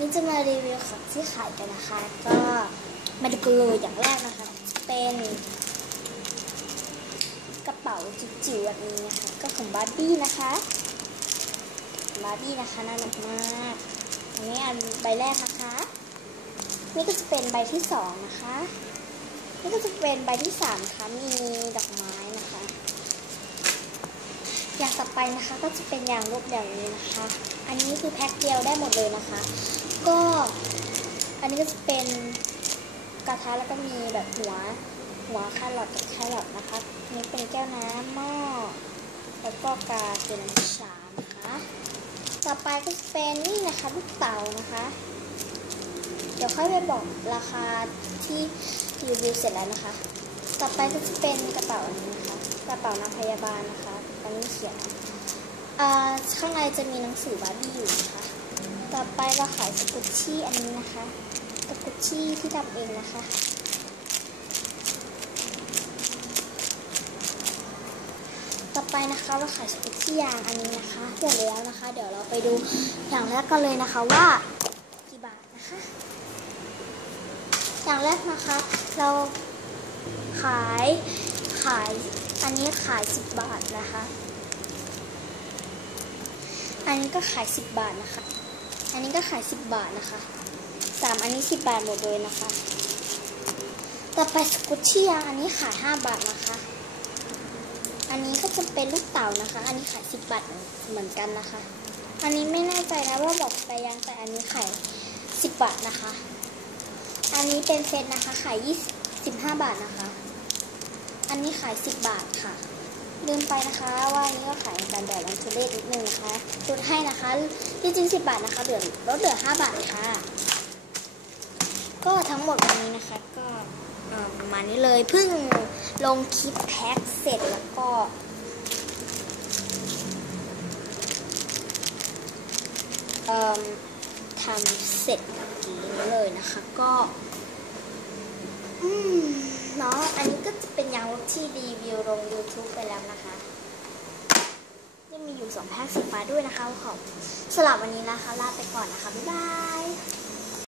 นี้จะมารีวิวของที่ขายกันนะคะ ก็มาดูกันเลยอย่างแรกนะคะ เป็นกระเป๋าจิ๋วๆแบบนี้นะคะ ก็ของบาร์บี้นะคะบาร์บี้นะคะน่ารักมากอันนี้อันใบแรกนะคะ นี่ก็จะเป็นใบที่สองนะคะ นี่ก็จะเป็นใบที่สามนะคะมีดอกไม้นะคะ อย่างต่อ ไปนะคะก็จะเป็นอย่างลบอย่างนี้นะคะ อันนี้คือแพ็คเดียวได้หมดเลยนะคะ ก็อันนี้ก็จะเป็นกระทะแล้วก็มีแบบหัวหัวแครอทกับแครอทนะคะนี่เป็นแก้วน้ำหม้อแล้วก็กาเป็นชามนะคะต่อไปก็จะเป็นนี่นะคะลูกเต๋านะคะ เดี๋ยวค่อยไปบอกราคาที่รีวิวเสร็จแล้วนะคะ ต่อไปก็จะเป็นกระเป๋าอันนี้นะคะ กระเป๋านางพยาบาลนะคะตอนนี้เขียน ข้างในจะมีหนังสือบาร์บี้อยู่นะคะ ต่อไปเราขายสกุชชี่อันนี้นะคะสกุชชี่ที่ทำเองนะคะต่อไปนะคะเราขายสกุชชี่ยางอันนี้นะคะเสร็จแล้วนะคะ เดี๋ยวเราไปดูอย่างแรกกันเลยนะคะว่ากี่บาทนะคะ อย่างแรกนะคะ เราขายขายอันนี้ขาย 10 บาทนะคะ อันนี้ก็ขาย 10 บาทนะคะ อันนี้ก็ขาย 10 บาทนะคะสามอันนี้ 10 บาทหมดเลยนะคะ ต่อไปสกุชชี่ยางอันนี้ขาย 5 บาทนะคะ อันนี้ก็จะเป็นลูกเต่านะคะ อันนี้ขาย 10 บาทเหมือนกันนะคะ อันนี้ไม่แน่ใจนะว่าบอกไปยังแต่อันนี้ขาย 10 บาทนะคะ อันนี้เป็นเซตนะคะขาย 25 บาทนะคะ อันนี้ขาย 10 บาทค่ะ ลืมไปนะคะ ว่านี้ก็ขายกันแบบวันทุเรศนิดนึงนะคะลดให้นะคะ ที่จริง 10 บาทนะคะเหลือลดเหลือ 5 บาทค่ะ ก็ทั้งหมดวันนี้นะคะ ก็ประมาณนี้เลยเพิ่งลงคลิปแพ็คเสร็จแล้วก็ทำเสร็จกี้นี้เลยนะคะ ก็ อืมเนาะอันนี้ก็จะเป็นยางลบที่รี วิวลง YouTube ไปแล้วนะคะยังมีอยู่สองแพ็คสีฟ้าด้วยนะคะขอบสำหรับวันนี้นะคะลาไปก่อนนะคะ บ๊ายบาย